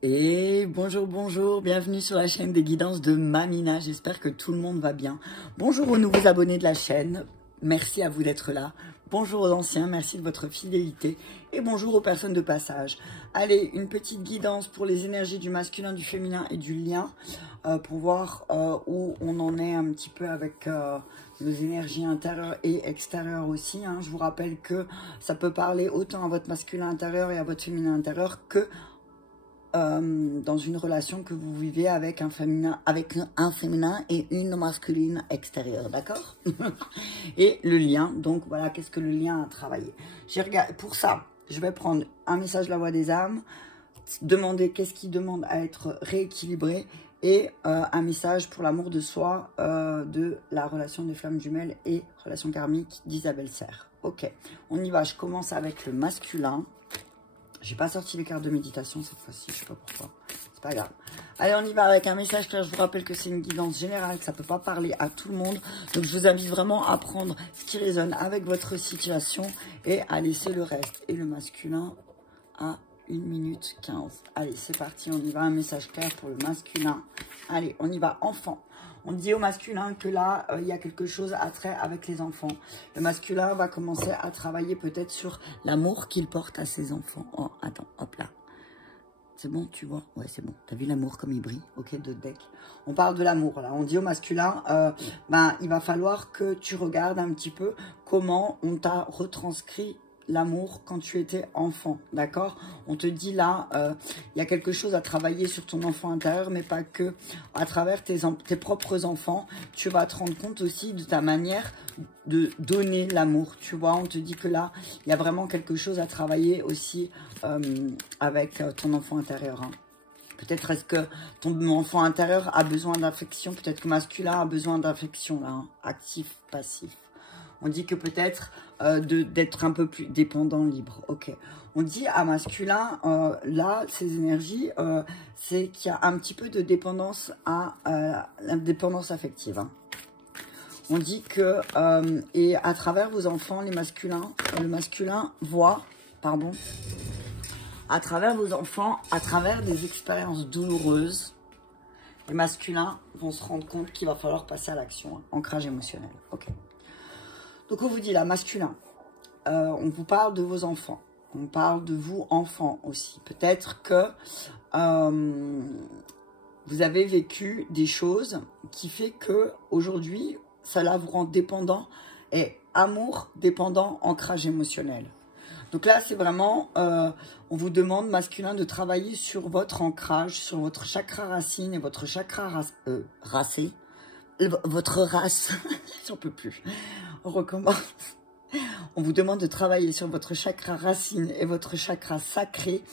Et bonjour, bonjour, bienvenue sur la chaîne des guidances de Mamina, j'espère que tout le monde va bien. Bonjour aux nouveaux abonnés de la chaîne, merci à vous d'être là. Bonjour aux anciens, merci de votre fidélité. Et bonjour aux personnes de passage. Allez, une petite guidance pour les énergies du masculin, du féminin et du lien, pour voir où on en est un petit peu avec nos énergies intérieures et extérieures aussi. Hein. Je vous rappelle que ça peut parler autant à votre masculin intérieur et à votre féminin intérieur que dans une relation que vous vivez avec un féminin et une masculine extérieure, d'accord? Et le lien, donc voilà, qu'est-ce que le lien a travaillé? Pour ça, je vais prendre un message de la voix des âmes, demander qu'est-ce qui demande à être rééquilibré et un message pour l'amour de soi de la relation des flammes jumelles et relation karmique d'Isabelle Serre. Ok, on y va, je commence avec le masculin. J'ai pas sorti les cartes de méditation cette fois-ci, je sais pas pourquoi. C'est pas grave. Allez, on y va avec un message clair. Je vous rappelle que c'est une guidance générale, que ça peut pas parler à tout le monde. Donc, je vous invite vraiment à prendre ce qui résonne avec votre situation et à laisser le reste. Et le masculin à 1 minute 15. Allez, c'est parti, on y va. Un message clair pour le masculin. Allez, on y va. Enfant. On dit au masculin que là, il y a quelque chose à trait avec les enfants. Le masculin va commencer à travailler peut-être sur l'amour qu'il porte à ses enfants. Oh, attends, hop là. C'est bon, tu vois? Ouais, c'est bon. T'as vu l'amour comme il brille? Ok, de deck. On parle de l'amour, là. On dit au masculin, il va falloir que tu regardes un petit peu comment on t'a retranscrit l'amour quand tu étais enfant, d'accord? On te dit là, il y a quelque chose à travailler sur ton enfant intérieur, mais pas que. À travers tes propres enfants, tu vas te rendre compte aussi de ta manière de donner l'amour, tu vois? On te dit que là, il y a vraiment quelque chose à travailler aussi avec ton enfant intérieur, hein. Peut-être est-ce que ton enfant intérieur a besoin d'affection, peut-être que masculin a besoin d'affection, là, hein, actif, passif. On dit que peut-être d'être un peu plus dépendant, libre. Ok. On dit à masculin, là, ces énergies, c'est qu'il y a un petit peu de dépendance à la dépendance affective. Hein. On dit que, et à travers vos enfants, les masculins, le masculin voit, pardon, à travers vos enfants, à travers des expériences douloureuses, les masculins vont se rendre compte qu'il va falloir passer à l'action. Hein. Ancrage émotionnel. Ok. Donc, on vous dit là, masculin, on vous parle de vos enfants. On parle de vous, enfants, aussi. Peut-être que vous avez vécu des choses qui fait que aujourd'hui, cela vous rend dépendant. Et amour, dépendant, ancrage émotionnel. Donc là, c'est vraiment, on vous demande, masculin, de travailler sur votre ancrage, sur votre chakra racine et votre chakra racé. Votre race, j'en peux plus. On recommence. On vous demande de travailler sur votre chakra racine et votre chakra sacré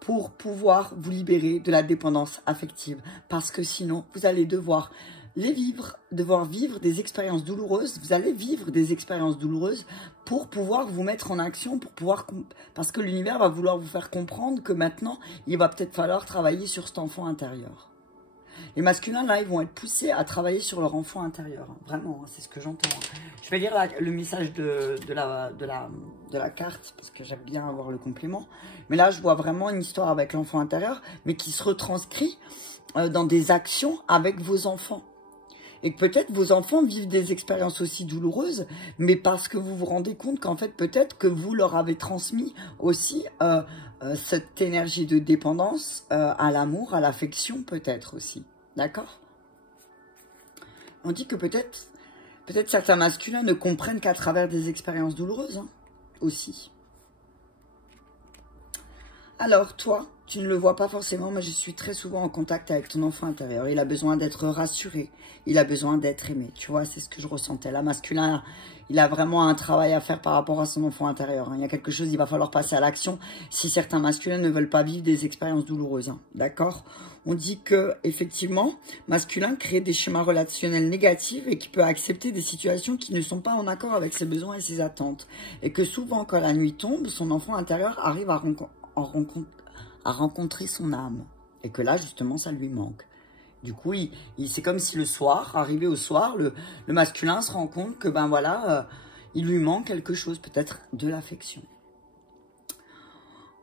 pour pouvoir vous libérer de la dépendance affective. Parce que sinon, vous allez devoir vivre des expériences douloureuses. Vous allez vivre des expériences douloureuses pour pouvoir vous mettre en action, parce que l'univers va vouloir vous faire comprendre que maintenant, il va peut-être falloir travailler sur cet enfant intérieur. Les masculins, là, ils vont être poussés à travailler sur leur enfant intérieur. Hein. Vraiment, hein, c'est ce que j'entends. Hein. Je vais lire le message de la carte, parce que j'aime bien avoir le complément. Mais là, je vois vraiment une histoire avec l'enfant intérieur, mais qui se retranscrit dans des actions avec vos enfants. Et que peut-être vos enfants vivent des expériences aussi douloureuses, mais parce que vous vous rendez compte qu'en fait, peut-être que vous leur avez transmis aussi cette énergie de dépendance à l'amour, à l'affection peut-être aussi. D'accord? On dit que peut-être certains masculins ne comprennent qu'à travers des expériences douloureuses, hein, aussi. Alors, toi, tu ne le vois pas forcément, mais je suis très souvent en contact avec ton enfant intérieur. Il a besoin d'être rassuré, il a besoin d'être aimé. Tu vois, c'est ce que je ressentais. Là, masculin, il a vraiment un travail à faire par rapport à son enfant intérieur. Hein. Il y a quelque chose, il va falloir passer à l'action si certains masculins ne veulent pas vivre des expériences douloureuses. Hein. D'accord? On dit que, effectivement, masculin crée des schémas relationnels négatifs et qui peut accepter des situations qui ne sont pas en accord avec ses besoins et ses attentes. Et que souvent, quand la nuit tombe, son enfant intérieur arrive à rencontrer son âme. Et que là, justement, ça lui manque. Du coup, c'est comme si le soir, arrivé au soir, le masculin se rend compte que, ben voilà, il lui manque quelque chose, peut-être de l'affection.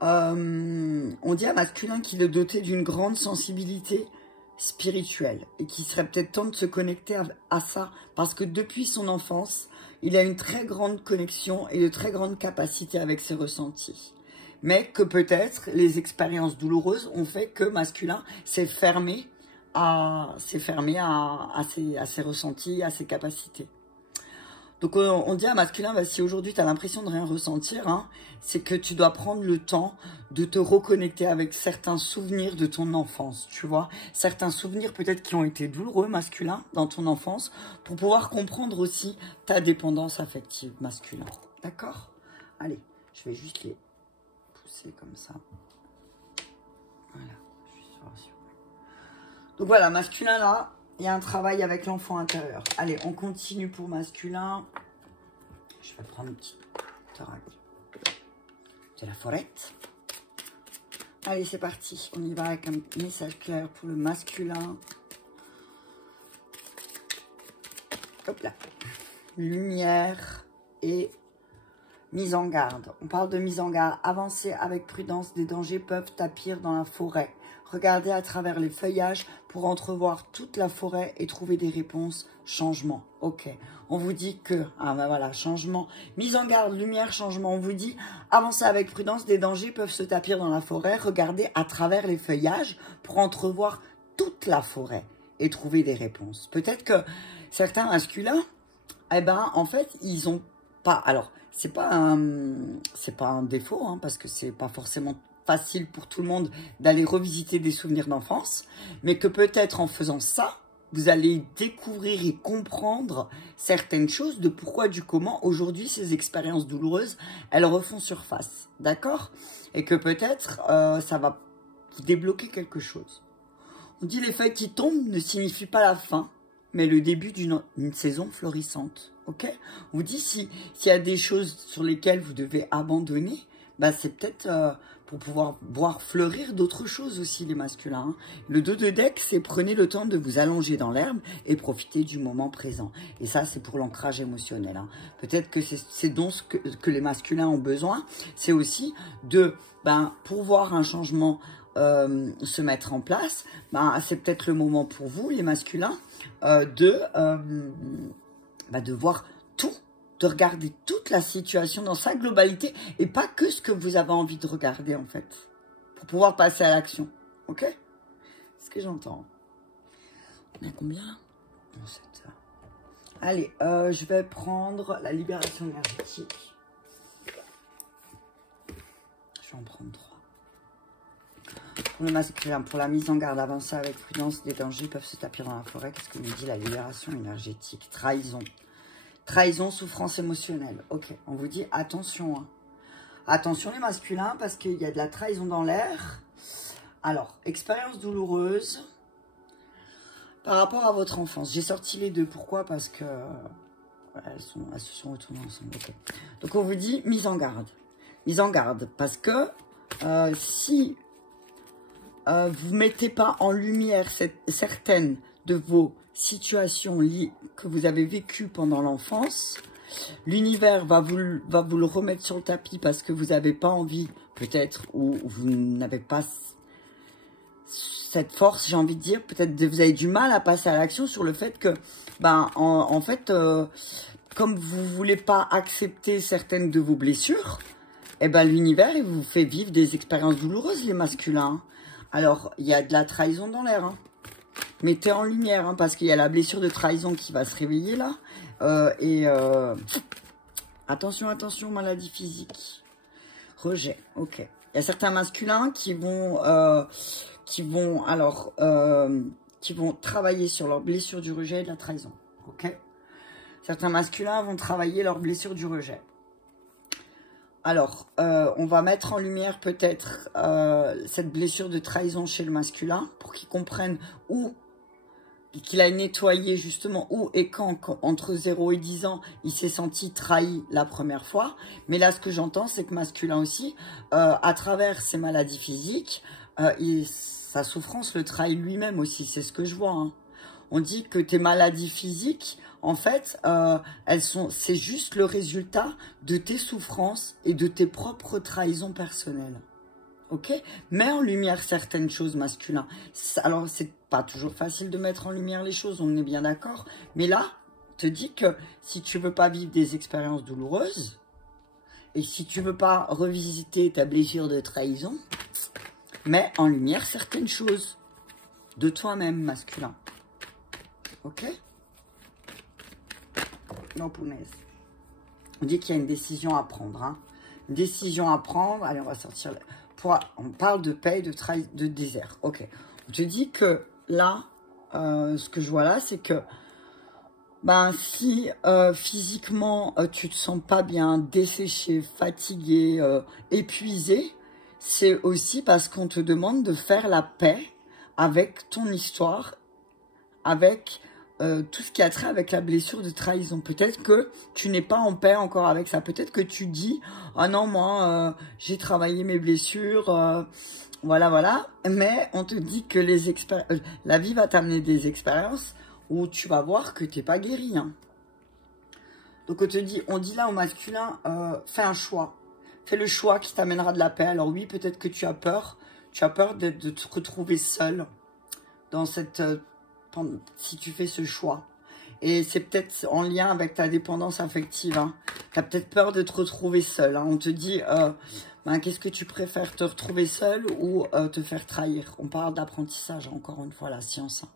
On dit à masculin qu'il est doté d'une grande sensibilité spirituelle et qu'il serait peut-être temps de se connecter à ça parce que depuis son enfance, il a une très grande connexion et de très grandes capacités avec ses ressentis. Mais que peut-être les expériences douloureuses ont fait que masculin s'est fermé à ses ressentis, à ses capacités. Donc on dit à masculin, bah, si aujourd'hui tu as l'impression de rien ressentir, hein, c'est que tu dois prendre le temps de te reconnecter avec certains souvenirs de ton enfance, tu vois. Certains souvenirs peut-être qui ont été douloureux, masculin, dans ton enfance, pour pouvoir comprendre aussi ta dépendance affective masculin. D'accord? Allez, je vais juste les pousser comme ça. Voilà, je suis sûre. Donc voilà, masculin là. Il y a un travail avec l'enfant intérieur. Allez, on continue pour masculin. Je vais prendre une petite torague de la forête. Allez, c'est parti. On y va avec un message clair pour le masculin. Hop là. Lumière et mise en garde. On parle de mise en garde. Avancez avec prudence. Des dangers peuvent tapir dans la forêt. Regardez à travers les feuillages pour entrevoir toute la forêt et trouver des réponses. Changement. Ok. On vous dit que, ah ben voilà, changement. Mise en garde, lumière, changement. On vous dit, avancez avec prudence, des dangers peuvent se tapir dans la forêt. Regardez à travers les feuillages pour entrevoir toute la forêt et trouver des réponses. Peut-être que certains masculins, eh ben, en fait, ils ont pas, alors, c'est pas un défaut, hein, parce que c'est pas forcément facile pour tout le monde d'aller revisiter des souvenirs d'enfance, mais que peut-être en faisant ça, vous allez découvrir et comprendre certaines choses de pourquoi, du comment, aujourd'hui, ces expériences douloureuses, elles refont surface, d'accord? Et que peut-être, ça va vous débloquer quelque chose. On dit les feuilles qui tombent ne signifient pas la fin, mais le début d'une saison florissante, ok? On vous dit s'il y a des choses sur lesquelles vous devez abandonner, bah c'est peut-être pour pouvoir voir fleurir d'autres choses aussi, les masculins. Hein. Le dos de deck, c'est prenez le temps de vous allonger dans l'herbe et profiter du moment présent. Et ça, c'est pour l'ancrage émotionnel. Hein. Peut-être que c'est donc ce que les masculins ont besoin. C'est aussi de, pour voir un changement se mettre en place, c'est peut-être le moment pour vous, les masculins, de voir tout, de regarder toute la situation dans sa globalité et pas que ce que vous avez envie de regarder en fait, pour pouvoir passer à l'action, ok? C'est ce que j'entends. On a combien là? 7 heures. Allez, je vais prendre la libération énergétique. Je vais en prendre 3. Pour le masculin, pour la mise en garde, avancer avec prudence, des dangers peuvent se tapir dans la forêt. Qu'est-ce que nous dit la libération énergétique? Trahison. Trahison, souffrance émotionnelle. Ok, on vous dit attention. Hein. Attention les masculins, parce qu'il y a de la trahison dans l'air. Alors, expérience douloureuse par rapport à votre enfance. J'ai sorti les deux. Pourquoi? Parce que elles se sont retournées ensemble. Okay. Donc, on vous dit mise en garde. Mise en garde, parce que si vous ne mettez pas en lumière certaines de vos situations que vous avez vécues pendant l'enfance, l'univers va vous le remettre sur le tapis parce que vous n'avez pas envie, peut-être, ou vous n'avez pas cette force, j'ai envie de dire, peut-être que vous avez du mal à passer à l'action sur le fait que, en fait, comme vous ne voulez pas accepter certaines de vos blessures, l'univers, il vous fait vivre des expériences douloureuses, les masculins. Alors, il y a de la trahison dans l'air. Hein. Mettez en lumière, hein, parce qu'il y a la blessure de trahison qui va se réveiller là. Attention, attention, maladie physique. Rejet, ok. Il y a certains masculins qui vont travailler sur leur blessure du rejet et de la trahison, ok. Certains masculins vont travailler leur blessure du rejet. Alors, on va mettre en lumière peut-être cette blessure de trahison chez le masculin pour qu'il comprenne où, qu'il a nettoyé justement où et quand entre 0 et 10 ans, il s'est senti trahi la première fois. Mais là, ce que j'entends, c'est que masculin aussi, à travers ses maladies physiques, sa souffrance le trahit lui-même aussi. C'est ce que je vois. Hein. On dit que tes maladies physiques, en fait, c'est juste le résultat de tes souffrances et de tes propres trahisons personnelles. ok? Mets en lumière certaines choses masculines. Alors, c'est pas toujours facile de mettre en lumière les choses, on est bien d'accord. Mais là, te dis que si tu veux pas vivre des expériences douloureuses, et si tu veux pas revisiter ta blessure de trahison, mets en lumière certaines choses de toi-même masculin. Ok? Non, punaise. On dit qu'il y a une décision à prendre. Hein. Une décision à prendre. Allez, on va sortir. On parle de paix, de désert. Ok. On te dit que là, ce que je vois là, c'est que ben, si physiquement, tu te sens pas bien, desséché, fatigué, épuisé, c'est aussi parce qu'on te demande de faire la paix avec ton histoire, avec tout ce qui a trait avec la blessure de trahison. Peut-être que tu n'es pas en paix encore avec ça. Peut-être que tu dis, ah non, moi, j'ai travaillé mes blessures, voilà, voilà. Mais on te dit que la vie va t'amener des expériences où tu vas voir que tu n'es pas guéri. Hein. Donc on dit là au masculin, fais un choix. Fais le choix qui t'amènera de la paix. Alors oui, peut-être que tu as peur. Tu as peur de te retrouver seul dans cette... si tu fais ce choix. Et c'est peut-être en lien avec ta dépendance affective. Hein. Tu as peut-être peur de te retrouver seul. Hein. On te dit, ben, qu'est-ce que tu préfères, te retrouver seul ou te faire trahir? On parle d'apprentissage, encore une fois, la science. Hein.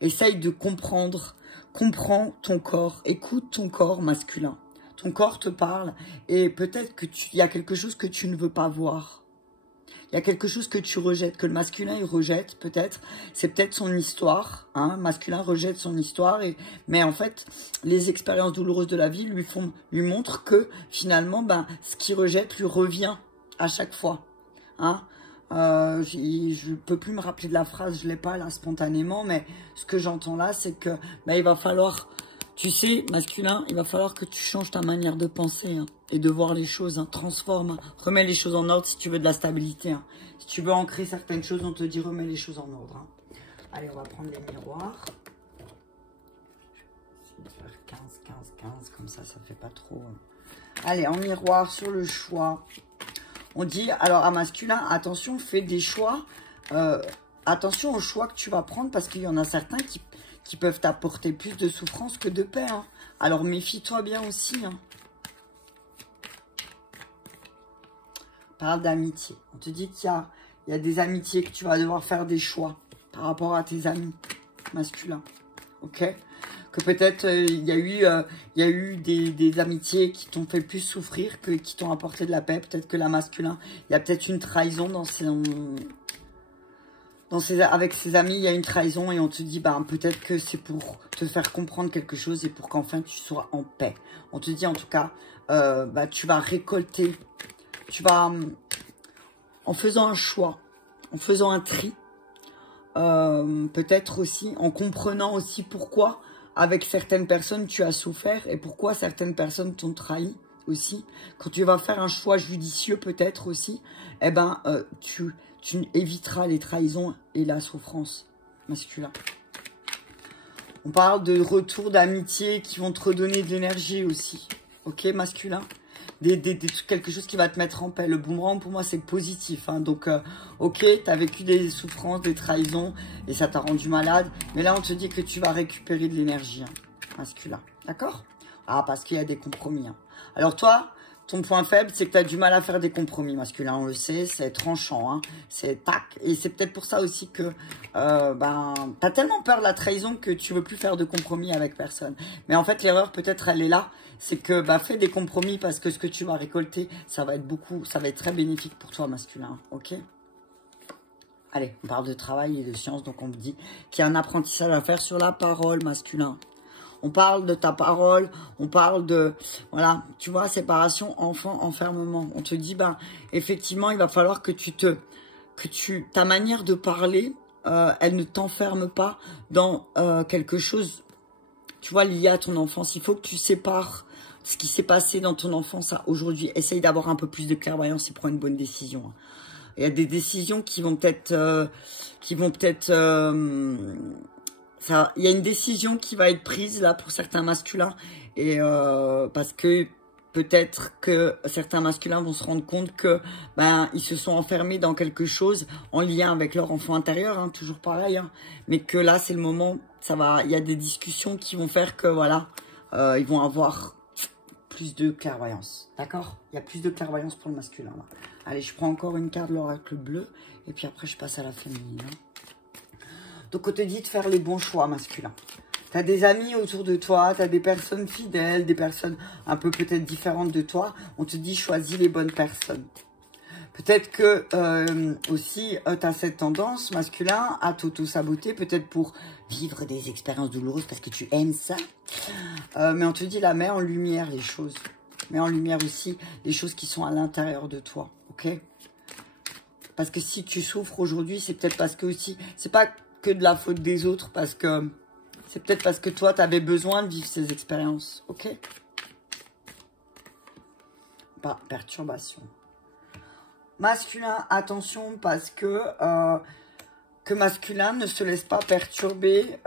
Essaye de comprendre. Comprends ton corps. Écoute ton corps masculin. Ton corps te parle. Et peut-être qu'il y a quelque chose que tu ne veux pas voir. Il y a quelque chose que tu rejettes, que le masculin il rejette peut-être. C'est peut-être son histoire. Hein, masculin rejette son histoire. Mais en fait, les expériences douloureuses de la vie lui montrent que finalement, ben, ce qu'il rejette lui revient à chaque fois. Hein. Je ne peux plus me rappeler de la phrase, je ne l'ai pas là spontanément, mais ce que j'entends là, c'est que ben, il va falloir, tu sais, masculin, il va falloir que tu changes ta manière de penser hein, et de voir les choses, hein, transforme, remets les choses en ordre si tu veux de la stabilité. Hein. Si tu veux ancrer certaines choses, on te dit remets les choses en ordre. Hein. Allez, on va prendre les miroirs. Je vais faire 15, 15, 15, comme ça fait pas trop. Allez, en miroir sur le choix. On dit, alors à masculin, attention, fais des choix. Attention aux choix que tu vas prendre parce qu'il y en a certains qui peuvent t'apporter plus de souffrance que de paix. Hein. Alors méfie-toi bien aussi. Hein. On parle d'amitié. On te dit qu'il y a des amitiés que tu vas devoir faire des choix par rapport à tes amis masculins. Ok ? Que peut-être il y a eu des amitiés qui t'ont fait plus souffrir que qui t'ont apporté de la paix. Peut-être que la masculin, il y a peut-être une trahison avec ses amis, il y a une trahison et on te dit, bah, peut-être que c'est pour te faire comprendre quelque chose et pour qu'enfin tu sois en paix. On te dit en tout cas, bah, tu vas récolter, en faisant un choix, en faisant un tri, peut-être aussi en comprenant aussi pourquoi avec certaines personnes tu as souffert et pourquoi certaines personnes t'ont trahi aussi. Quand tu vas faire un choix judicieux peut-être aussi, eh ben tu éviteras les trahisons et la souffrance masculin. On parle de retour d'amitié qui vont te redonner de l'énergie aussi. Ok, masculin. Quelque chose qui va te mettre en paix. Le boomerang, pour moi, c'est positif. Hein. Donc, ok, tu as vécu des souffrances, des trahisons, et ça t'a rendu malade. Mais là, on te dit que tu vas récupérer de l'énergie hein, masculin. D'accord? Ah, parce qu'il y a des compromis. Hein. Alors, toi, ton point faible, c'est que tu as du mal à faire des compromis masculins. On le sait, c'est tranchant. Hein. C'est tac. Et c'est peut-être pour ça aussi que ben, tu as tellement peur de la trahison que tu veux plus faire de compromis avec personne. Mais en fait, l'erreur, peut-être, elle est là. C'est que bah, fais des compromis parce que ce que tu vas récolter, ça va être très bénéfique pour toi, masculin. Ok? Allez, on parle de travail et de science, donc on me dit qu'il y a un apprentissage à faire sur la parole, masculin. On parle de ta parole, on parle de, voilà, tu vois, séparation, enfant, enfermement. On te dit, bah, effectivement, il va falloir que ta manière de parler, elle ne t'enferme pas dans quelque chose, tu vois, lié à ton enfance. Il faut que tu sépares ce qui s'est passé dans ton enfance à aujourd'hui. Essaye d'avoir un peu plus de clairvoyance et prends une bonne décision. Il y a des décisions qui vont peut-être, il y a une décision qui va être prise là pour certains masculins et parce que peut-être que certains masculins vont se rendre compte que ils se sont enfermés dans quelque chose en lien avec leur enfant intérieur, hein, toujours pareil, hein, mais que là c'est le moment, il y a des discussions qui vont faire que voilà, ils vont avoir plus de clairvoyance, d'accord? Il y a plus de clairvoyance pour le masculin là. Allez, je prends encore une carte de l'oracle bleu et puis après je passe à la féminine. Hein. Donc on te dit de faire les bons choix masculins. Tu as des amis autour de toi, tu as des personnes fidèles, des personnes un peu peut-être différentes de toi. On te dit choisis les bonnes personnes. Peut-être que aussi tu as cette tendance masculin à t'auto-saboter, peut-être pour vivre des expériences douloureuses parce que tu aimes ça. Mais on te dit là, mets en lumière les choses. Mets en lumière aussi les choses qui sont à l'intérieur de toi, ok? Parce que si tu souffres aujourd'hui, c'est peut-être parce que aussi, c'est pas que de la faute des autres, parce que c'est peut-être parce que toi, tu avais besoin de vivre ces expériences, ok? Perturbation. Masculin, attention, parce que masculin ne se laisse pas perturber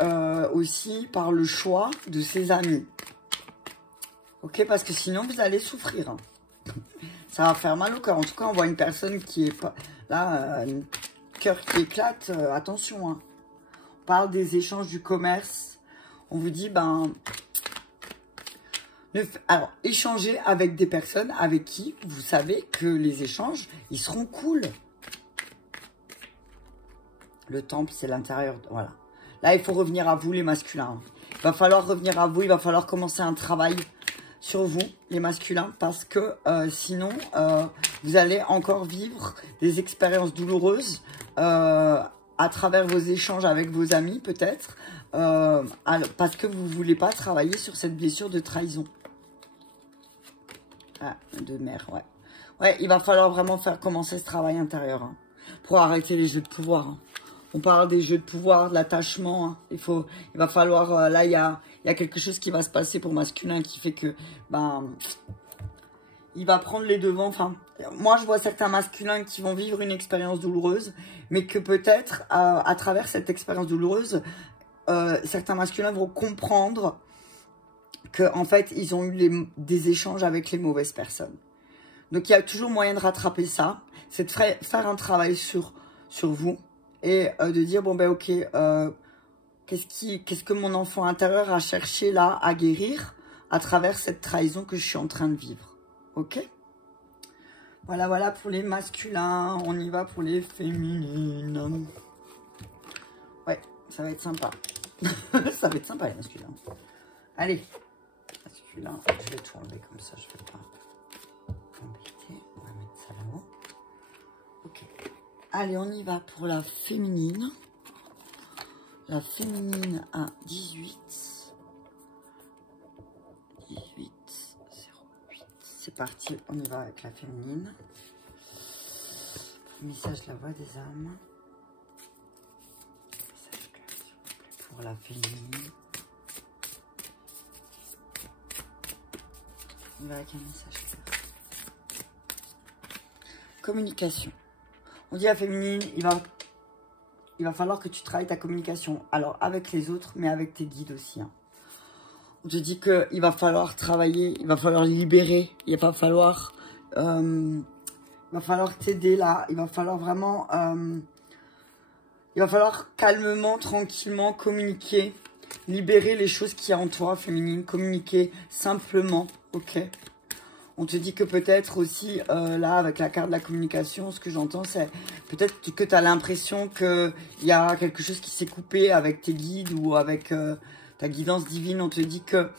aussi par le choix de ses amis. Ok, parce que sinon, vous allez souffrir. Hein. Ça va faire mal au cœur. En tout cas, on voit une personne qui est pas... Là, un cœur qui éclate. Attention, hein. On parle des échanges du commerce. On vous dit, alors, échanger avec des personnes avec qui vous savez que les échanges, ils seront cool. Le temple, c'est l'intérieur. Voilà. Là, il faut revenir à vous, les masculins. Il va falloir revenir à vous. Il va falloir commencer un travail sur vous, les masculins, parce que sinon, vous allez encore vivre des expériences douloureuses à travers vos échanges avec vos amis, peut-être, parce que vous ne voulez pas travailler sur cette blessure de trahison. Ah, de mère, ouais. Ouais, il va falloir vraiment faire commencer ce travail intérieur hein, pour arrêter les jeux de pouvoir. Hein. On parle des jeux de pouvoir, de l'attachement. Hein. Il va falloir, là, il y a quelque chose qui va se passer pour masculin qui fait que, il va prendre les devants. Enfin, moi, je vois certains masculins qui vont vivre une expérience douloureuse, mais que peut-être, à travers cette expérience douloureuse, certains masculins vont comprendre qu'en fait, ils ont eu des échanges avec les mauvaises personnes. Donc, il y a toujours moyen de rattraper ça. C'est de faire un travail sur vous et de dire, bon, ok, qu'est-ce que mon enfant intérieur a cherché là à guérir à travers cette trahison que je suis en train de vivre. Ok? Voilà pour les masculins. On y va pour les féminines. Ouais, ça va être sympa. Ça va être sympa, les masculins. Allez. Masculin, je vais tout enlever comme ça, je vais pas embêter. On va mettre ça là-haut. Ok. Allez, on y va pour la féminine. La féminine à 18. 18, 08. C'est parti, on y va avec la féminine. Message de la voix des âmes. Message clair, s'il vous plaît, pour la féminine. On va avec un message clair. Communication. On dit à la féminine, il va falloir que tu travailles ta communication. Alors, avec les autres, mais avec tes guides aussi. Hein. On te dit qu'il va falloir travailler, il va falloir libérer, il va falloir t'aider là, il va falloir vraiment, il va falloir calmement, tranquillement communiquer, libérer les choses qu'il y a en toi, féminine, communiquer simplement, ok? On te dit que peut-être aussi, là, avec la carte de la communication, ce que j'entends, c'est peut-être que tu as l'impression qu'il y a quelque chose qui s'est coupé avec tes guides ou avec ta guidance divine. On te dit que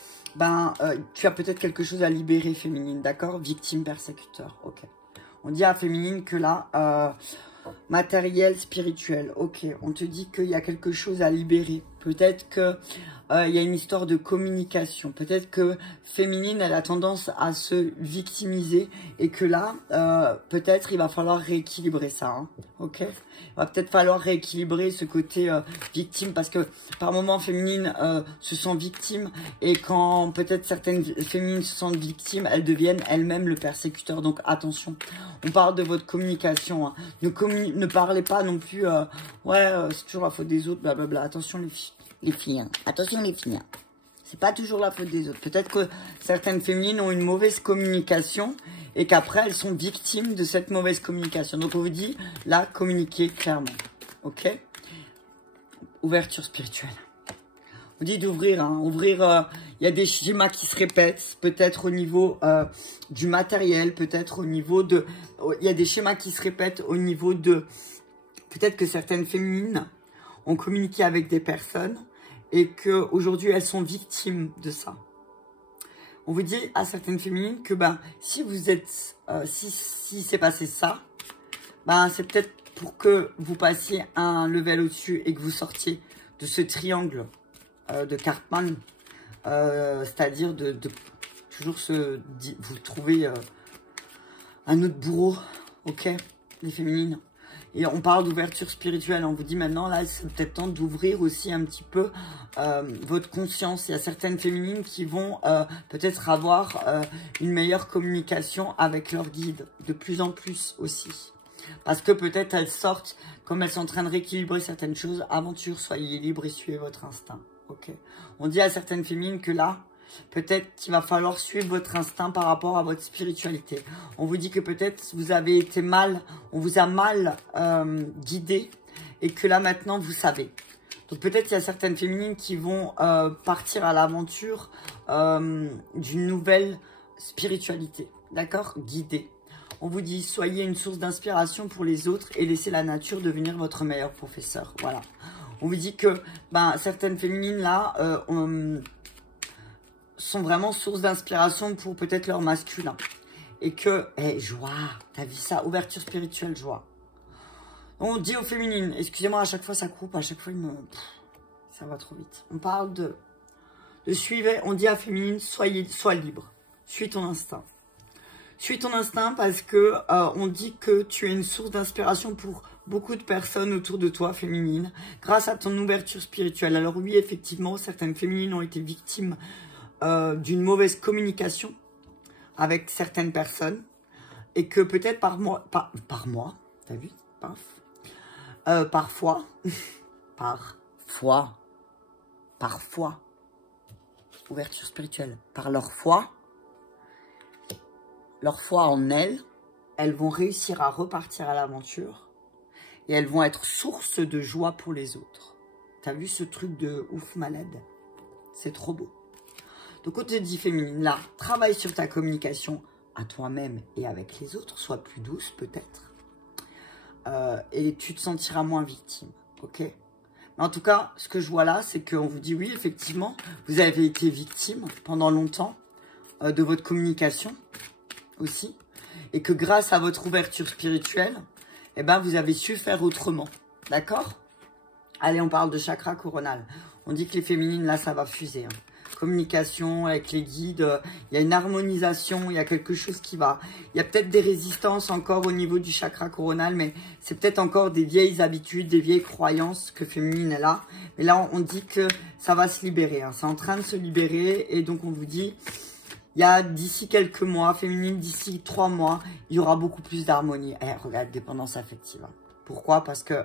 tu as peut-être quelque chose à libérer, féminine, d'accord? Victime, persécuteur, ok. On dit à féminine que là, matériel, spirituel, ok. On te dit qu'il y a quelque chose à libérer. Peut-être que il y a une histoire de communication. Peut-être que féminine, elle a tendance à se victimiser et que là, peut-être il va falloir rééquilibrer ça. Hein, ok? Il va peut-être falloir rééquilibrer ce côté victime parce que par moments, féminine se sent victime et quand peut-être certaines féminines se sentent victimes, elles deviennent elles-mêmes le persécuteur. Donc attention, on parle de votre communication. Hein. Ne parlez pas non plus, c'est toujours la faute des autres, blablabla. Attention les filles. Les filles, hein. Attention les filles. Hein. C'est pas toujours la faute des autres. Peut-être que certaines féminines ont une mauvaise communication et qu'après, elles sont victimes de cette mauvaise communication. Donc, on vous dit, là, communiquez clairement. Ok? Ouverture spirituelle. On vous dit d'ouvrir. Hein. Ouvrir, il y a des schémas qui se répètent. Peut-être au niveau du matériel. Peut-être au niveau de... Il y a des schémas qui se répètent au niveau de... Peut-être que certaines féminines ont communiqué avec des personnes et qu'aujourd'hui, elles sont victimes de ça. On vous dit à certaines féminines que si vous êtes, si c'est passé ça, c'est peut-être pour que vous passiez un level au-dessus et que vous sortiez de ce triangle de Cartman, c'est-à-dire de toujours vous trouver un autre bourreau, ok, les féminines. Et on parle d'ouverture spirituelle. On vous dit maintenant, là, c'est peut-être temps d'ouvrir aussi un petit peu votre conscience. Il y a certaines féminines qui vont peut-être avoir une meilleure communication avec leur guide. De plus en plus aussi. Parce que peut-être elles sortent, comme elles sont en train de rééquilibrer certaines choses. Aventure, soyez libre et suivez votre instinct. Ok. On dit à certaines féminines que là, peut-être qu'il va falloir suivre votre instinct par rapport à votre spiritualité. On vous dit que peut-être vous avez été mal, on vous a mal guidé et que là maintenant vous savez. Donc peut-être il y a certaines féminines qui vont partir à l'aventure d'une nouvelle spiritualité. D'accord? Guidée. On vous dit soyez une source d'inspiration pour les autres et laissez la nature devenir votre meilleur professeur. Voilà. On vous dit que certaines féminines là... sont vraiment source d'inspiration pour peut-être leur masculin. Et que, joie, t'as vu ça, ouverture spirituelle, joie. On dit aux féminines, excusez-moi, à chaque fois ça coupe, à chaque fois ça va trop vite. On parle de suivre, on dit à féminine, sois libre, suis ton instinct. Suis ton instinct parce que on dit que tu es une source d'inspiration pour beaucoup de personnes autour de toi, féminine, grâce à ton ouverture spirituelle. Alors oui, effectivement, certaines féminines ont été victimes d'une mauvaise communication avec certaines personnes et que peut-être t'as vu, parfois, ouverture spirituelle, par leur foi en elles vont réussir à repartir à l'aventure et elles vont être source de joie pour les autres. T'as vu ce truc de ouf malade? C'est trop beau. Donc, on te dit, féminine, là, travaille sur ta communication à toi-même et avec les autres. Sois plus douce, peut-être. Et tu te sentiras moins victime, ok? Mais en tout cas, ce que je vois là, c'est qu'on vous dit, oui, effectivement, vous avez été victime pendant longtemps de votre communication aussi. Et que grâce à votre ouverture spirituelle, vous avez su faire autrement. D'accord? Allez, on parle de chakra coronal. On dit que les féminines, là, ça va fuser, hein. Communication avec les guides, il y a une harmonisation, il y a quelque chose qui va. Il y a peut-être des résistances encore au niveau du chakra coronal, mais c'est peut-être encore des vieilles habitudes, des vieilles croyances que féminine est là. Mais là, on dit que ça va se libérer, hein. C'est en train de se libérer et donc on vous dit, il y a d'ici quelques mois, féminine, d'ici 3 mois, il y aura beaucoup plus d'harmonie. Regarde, dépendance affective. Pourquoi? Parce que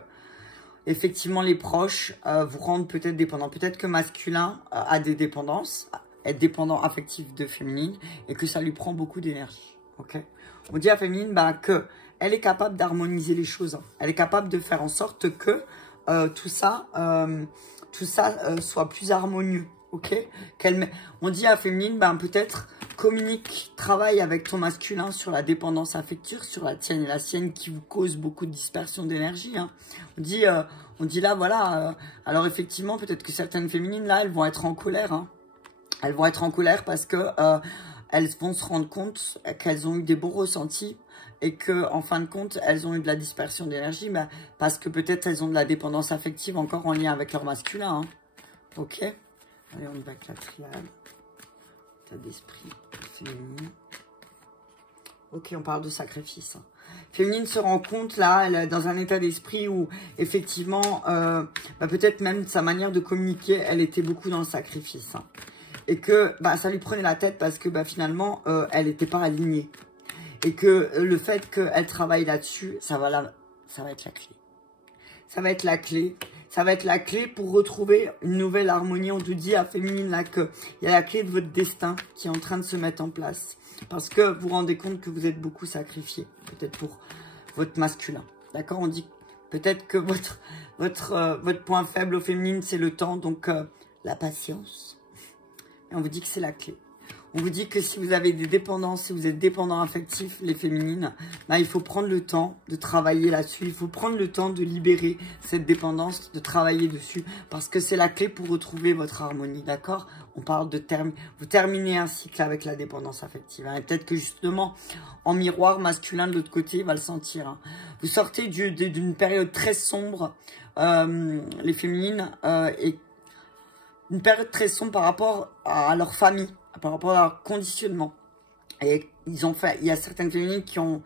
effectivement, les proches vous rendent peut-être dépendants. Peut-être que masculin a des dépendances, être dépendant affectif de féminine, et que ça lui prend beaucoup d'énergie. Ok? On dit à féminine qu'elle est capable d'harmoniser les choses. Hein. Elle est capable de faire en sorte que tout ça soit plus harmonieux. Ok? On dit à féminine, peut-être communique, travaille avec ton masculin sur la dépendance affective, sur la tienne et la sienne qui vous cause beaucoup de dispersion d'énergie. Hein. On dit là, voilà. Alors effectivement, peut-être que certaines féminines, là, elles vont être en colère. Hein. Elles vont être en colère parce que elles vont se rendre compte qu'elles ont eu des beaux ressentis et que, en fin de compte, elles ont eu de la dispersion d'énergie, parce que peut-être elles ont de la dépendance affective encore en lien avec leur masculin. Hein. Ok? Allez, on y va avec la triade. État d'esprit féminine. Ok, on parle de sacrifice. Hein. Féminine se rend compte, là, elle est dans un état d'esprit où, effectivement, peut-être même sa manière de communiquer, elle était beaucoup dans le sacrifice. Hein. Et que ça lui prenait la tête parce que finalement, elle n'était pas alignée. Et que le fait qu'elle travaille là-dessus, ça va être la clé. Ça va être la clé. ça va être la clé pour retrouver une nouvelle harmonie. On vous dit à féminine là qu'il y a la clé de votre destin qui est en train de se mettre en place. Parce que vous vous rendez compte que vous êtes beaucoup sacrifié, peut-être pour votre masculin. D'accord? On dit peut-être que votre point faible au féminine, c'est le temps, donc la patience. Et on vous dit que c'est la clé. On vous dit que si vous avez des dépendances, si vous êtes dépendant affectif, les féminines, bah, il faut prendre le temps de travailler là-dessus. Il faut prendre le temps de libérer cette dépendance, de travailler dessus. Parce que c'est la clé pour retrouver votre harmonie, d'accord? On parle de vous terminez un cycle avec la dépendance affective. Hein, et peut-être que justement, en miroir masculin de l'autre côté, il va le sentir. Hein. Vous sortez d'une période très sombre, les féminines, et une période très sombre par rapport à leur famille, par rapport à leur conditionnement. Et il y a certaines féminines qui ont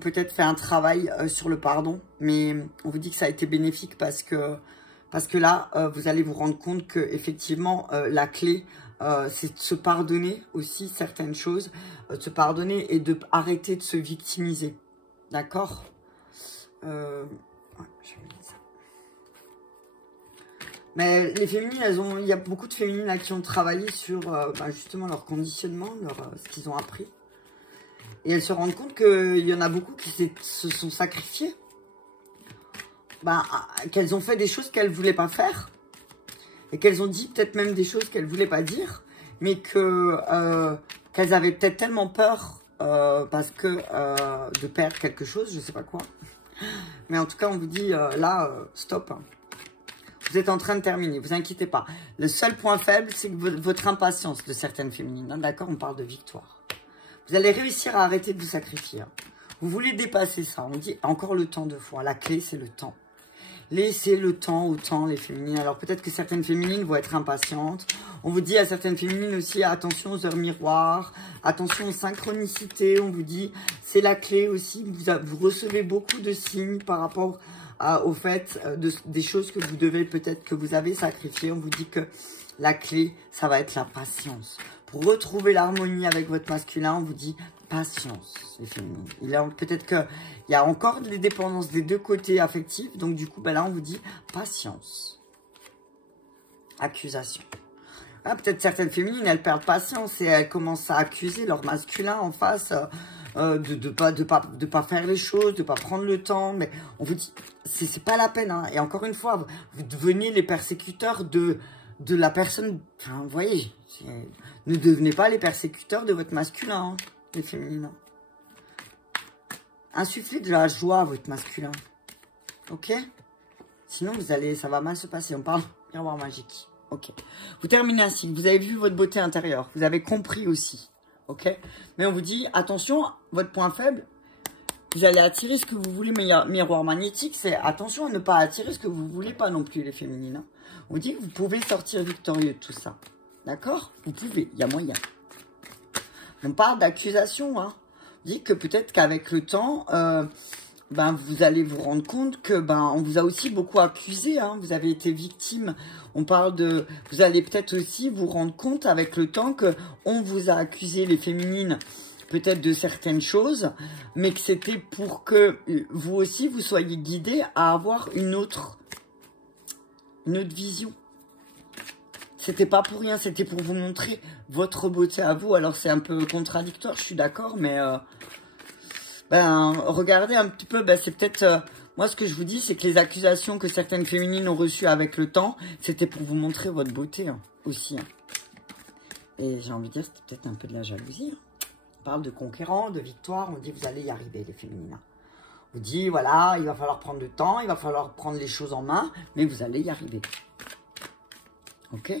peut-être fait un travail sur le pardon, mais on vous dit que ça a été bénéfique parce que là, vous allez vous rendre compte que effectivement la clé, c'est de se pardonner aussi certaines choses, de se pardonner et de arrêter de se victimiser. D'accord? Ouais, je vais mettre ça. Mais les féminines, il y a beaucoup de féminines là, qui ont travaillé sur justement leur conditionnement, ce qu'ils ont appris. Et elles se rendent compte qu'il y en a beaucoup qui se sont sacrifiées. Qu'elles ont fait des choses qu'elles ne voulaient pas faire. Et qu'elles ont dit peut-être même des choses qu'elles ne voulaient pas dire. Mais qu'elles avaient peut-être tellement peur parce que de perdre quelque chose, je ne sais pas quoi. Mais en tout cas, on vous dit stop. Vous êtes en train de terminer, vous inquiétez pas. Le seul point faible, c'est votre impatience de certaines féminines. Hein, d'accord, on parle de victoire. Vous allez réussir à arrêter de vous sacrifier. Hein. Vous voulez dépasser ça. On dit encore le temps 2 fois. La clé, c'est le temps. Laissez le temps au temps, les féminines. Alors peut-être que certaines féminines vont être impatientes. On vous dit à certaines féminines aussi, attention aux heures miroirs, attention aux synchronicités. On vous dit, c'est la clé aussi. Vous recevez beaucoup de signes par rapport au fait des choses que vous devez peut-être que vous avez sacrifiées. On vous dit que la clé, ça va être la patience. Pour retrouver l'harmonie avec votre masculin, on vous dit patience, les féminines. Peut-être qu'il y a encore des dépendances des deux côtés affectifs. Donc du coup, là, on vous dit patience. Accusation. Ah, peut-être certaines féminines, elles perdent patience et elles commencent à accuser leur masculin en face de pas faire les choses, de pas prendre le temps. Mais on vous dit, c'est pas la peine. Hein. Et encore une fois, vous devenez les persécuteurs de la personne. Enfin, vous voyez, ne devenez pas les persécuteurs de votre masculin, hein, les féminines. Insufflez de la joie à votre masculin. Ok? Sinon, ça va mal se passer. On parle miroir magique. Ok. Vous terminez ainsi. Vous avez vu votre beauté intérieure. Vous avez compris aussi. Ok? Mais on vous dit, attention, votre point faible, vous allez attirer ce que vous voulez. Mais miroir magnétique, c'est attention à ne pas attirer ce que vous voulez pas non plus, les féminines. Hein. On vous dit que vous pouvez sortir victorieux de tout ça. D'accord? Vous pouvez. Il y a moyen. On parle d'accusation. Hein. On dit que peut-être qu'avec le temps, vous allez vous rendre compte que on vous a aussi beaucoup accusé. Hein. Vous avez été victime. On parle de... Vous allez peut-être aussi vous rendre compte avec le temps que on vous a accusé, les féminines, peut-être de certaines choses, mais que c'était pour que vous aussi, vous soyez guidés à avoir une autre vision. C'était pas pour rien, c'était pour vous montrer votre beauté à vous. Alors c'est un peu contradictoire, je suis d'accord, mais regardez un petit peu, c'est peut-être... moi, ce que je vous dis, c'est que les accusations que certaines féminines ont reçues avec le temps, c'était pour vous montrer votre beauté aussi. Hein. Et j'ai envie de dire, c'était peut-être un peu de la jalousie. Hein. On parle de conquérant, de victoire, on dit vous allez y arriver, les féminines. Hein. On vous dit, voilà, il va falloir prendre le temps, il va falloir prendre les choses en main, mais vous allez y arriver. Ok?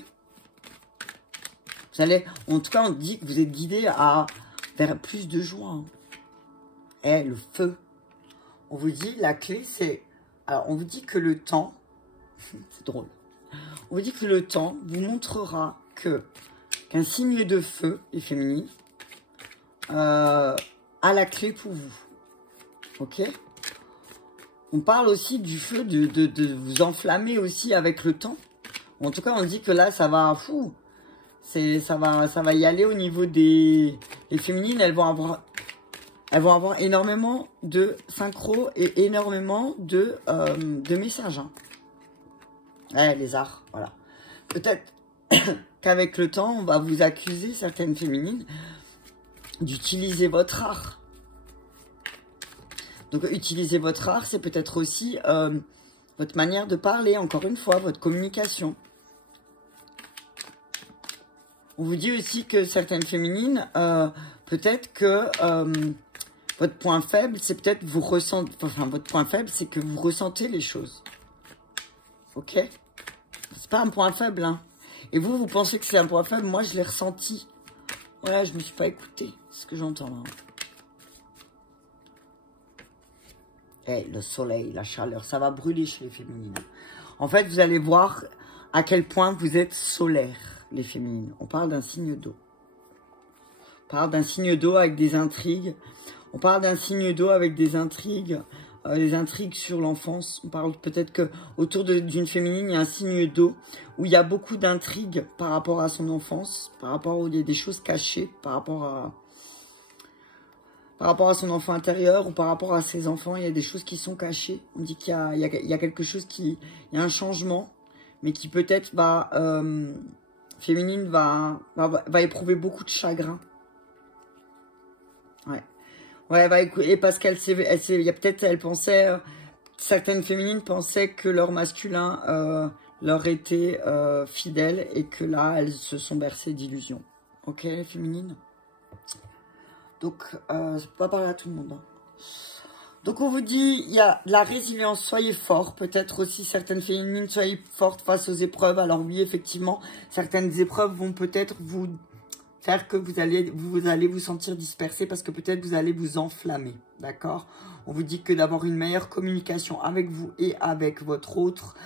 Vous allez, en tout cas, on dit que vous êtes guidé vers plus de joie. Hein. Et le feu. On vous dit, la clé, c'est... Alors, on vous dit que le temps... c'est drôle. On vous dit que le temps vous montrera qu'un signe de feu, les féminines, a la clé pour vous. Ok? On parle aussi du feu, de vous enflammer aussi avec le temps. En tout cas, on dit que là, ça va... ça va y aller au niveau des... Les féminines, elles vont avoir énormément de synchro et énormément de messages. Hein. Ouais, les arts, voilà. Peut-être qu'avec le temps, on va vous accuser, certaines féminines, d'utiliser votre art. Donc, utiliser votre art, c'est peut-être aussi votre manière de parler, encore une fois, votre communication. On vous dit aussi que certaines féminines, peut-être que votre point faible, c'est peut-être vous ressentez, enfin, votre point faible, c'est que vous ressentez les choses. Ok? C'est pas un point faible, hein. Et vous pensez que c'est un point faible. Moi, je l'ai ressenti. Voilà, je me suis pas écoutée. C'est ce que j'entends là. Hey, le soleil, la chaleur, ça va brûler chez les féminines. En fait, vous allez voir à quel point vous êtes solaires, les féminines. On parle d'un signe d'eau. On parle d'un signe d'eau avec des intrigues. On parle d'un signe d'eau avec des intrigues sur l'enfance. On parle peut-être que autour d'une féminine, il y a un signe d'eau où il y a beaucoup d'intrigues par rapport à son enfance, par rapport où il y a des choses cachées, par rapport à son enfant intérieur ou par rapport à ses enfants, il y a des choses qui sont cachées. On dit qu'il y a quelque chose il y a un changement, mais qui peut-être féminine va éprouver beaucoup de chagrin. Ouais. Ouais, et parce elle pensait, certaines féminines pensaient que leur masculin leur était fidèle et que là, elles se sont bercées d'illusions. Ok, les féminines? Donc, c'est pas parler à tout le monde. Hein. Donc, on vous dit, il y a de la résilience, soyez forts. Peut-être aussi certaines féminines, soyez fortes face aux épreuves. Alors oui, effectivement, certaines épreuves vont peut-être vous faire que vous allez vous sentir dispersé parce que peut-être vous allez vous enflammer, d'accord? On vous dit que d'avoir une meilleure communication avec vous et avec votre autre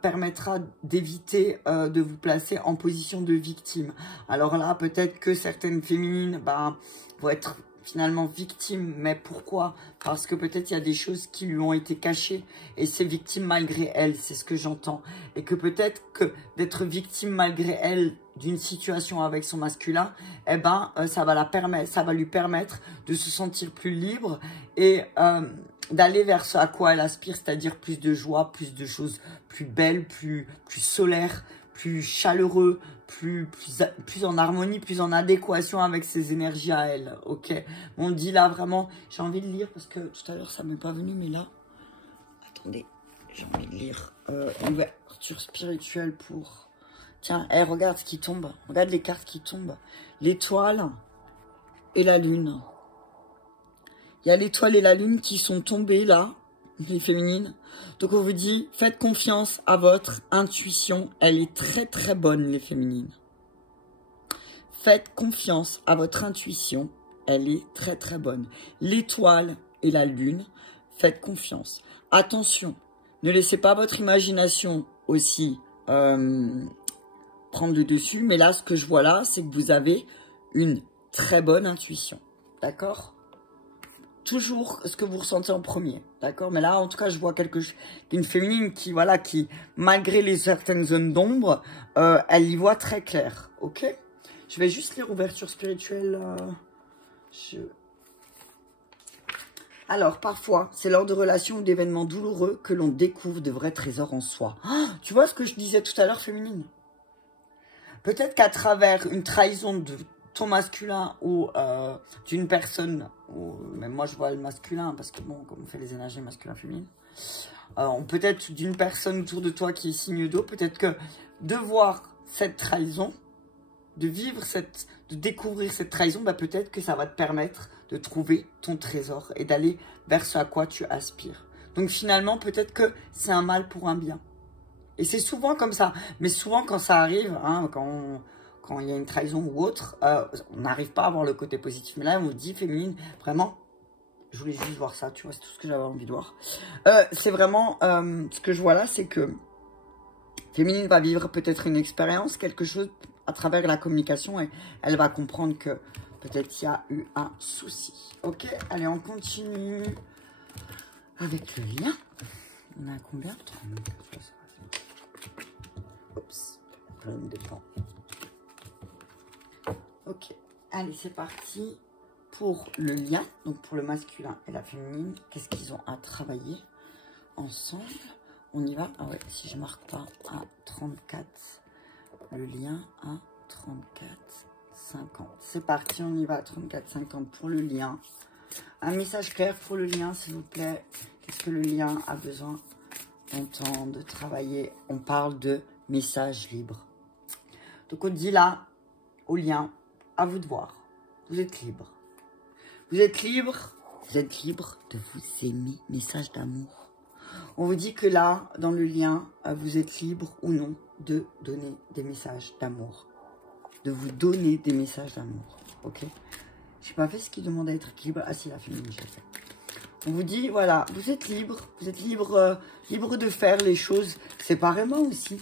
permettra d'éviter de vous placer en position de victime. Alors là, peut-être que certaines féminines vont être finalement victimes, mais pourquoi? Parce que peut-être il y a des choses qui lui ont été cachées et c'est victime malgré elle, c'est ce que j'entends. Et que peut-être que d'être victime malgré elle d'une situation avec son masculin, ça va lui permettre de se sentir plus libre et d'aller vers ce à quoi elle aspire, c'est-à-dire plus de joie, plus de choses plus belles, plus solaires, plus chaleureux, plus en harmonie, plus en adéquation avec ses énergies à elle, ok? On dit là vraiment, j'ai envie de lire parce que tout à l'heure ça m'est pas venu, mais là, attendez, j'ai envie de lire ouverture spirituelle pour... Tiens, regarde ce qui tombe, regarde les cartes qui tombent, l'étoile et la lune. Il y a l'étoile et la lune qui sont tombées là, les féminines. Donc on vous dit, faites confiance à votre intuition. Elle est très très bonne, les féminines. Faites confiance à votre intuition. Elle est très très bonne. L'étoile et la lune, faites confiance. Attention, ne laissez pas votre imagination aussi prendre le dessus. Mais là, ce que je vois là, c'est que vous avez une très bonne intuition. D'accord ? Toujours ce que vous ressentez en premier, d'accord? Mais là, en tout cas, je vois une féminine qui, malgré les certaines zones d'ombre, elle y voit très clair, ok? Je vais juste lire ouverture spirituelle. Alors, parfois, c'est lors de relations ou d'événements douloureux que l'on découvre de vrais trésors en soi. Oh, tu vois ce que je disais tout à l'heure, féminine? Peut-être qu'à travers une trahison de ton masculin ou d'une personne, ou même moi je vois le masculin parce que bon, comme on fait les énergies masculin-féminines, peut-être d'une personne autour de toi qui est signe d'eau, peut-être que de voir cette trahison, de découvrir cette trahison, peut-être que ça va te permettre de trouver ton trésor et d'aller vers ce à quoi tu aspires. Donc finalement, peut-être que c'est un mal pour un bien. Et c'est souvent comme ça, mais souvent quand ça arrive, hein, quand il y a une trahison ou autre, on n'arrive pas à voir le côté positif. Mais là, on vous dit, féminine, vraiment, je voulais juste voir ça, tu vois, c'est tout ce que j'avais envie de voir. C'est vraiment, ce que je vois là, c'est que féminine va vivre peut-être une expérience, quelque chose à travers la communication, et elle va comprendre que peut-être il y a eu un souci. Ok, allez, on continue avec le lien. On a combien? Oups, plein de temps. Ok, allez, c'est parti pour le lien, donc pour le masculin et la féminine. Qu'est-ce qu'ils ont à travailler ensemble? On y va? Ah ouais, si je marque pas à 34, le lien à 34, 50. C'est parti, on y va à 34, 50 pour le lien. Un message clair pour le lien, s'il vous plaît. Qu'est-ce que le lien a besoin d'entendre, de travailler? On parle de message libre. Donc on dit là, au lien, à vous de voir. Vous êtes libre. Vous êtes libre. Vous êtes libre de vous aimer. Message d'amour. On vous dit que là, dans le lien, vous êtes libre ou non de donner des messages d'amour. De vous donner des messages d'amour. Ok? Je n'ai pas fait ce qui demande à être libre. Ah si, la féminine, j'ai fait. On vous dit, voilà, vous êtes libre. Vous êtes libre, libre de faire les choses séparément aussi.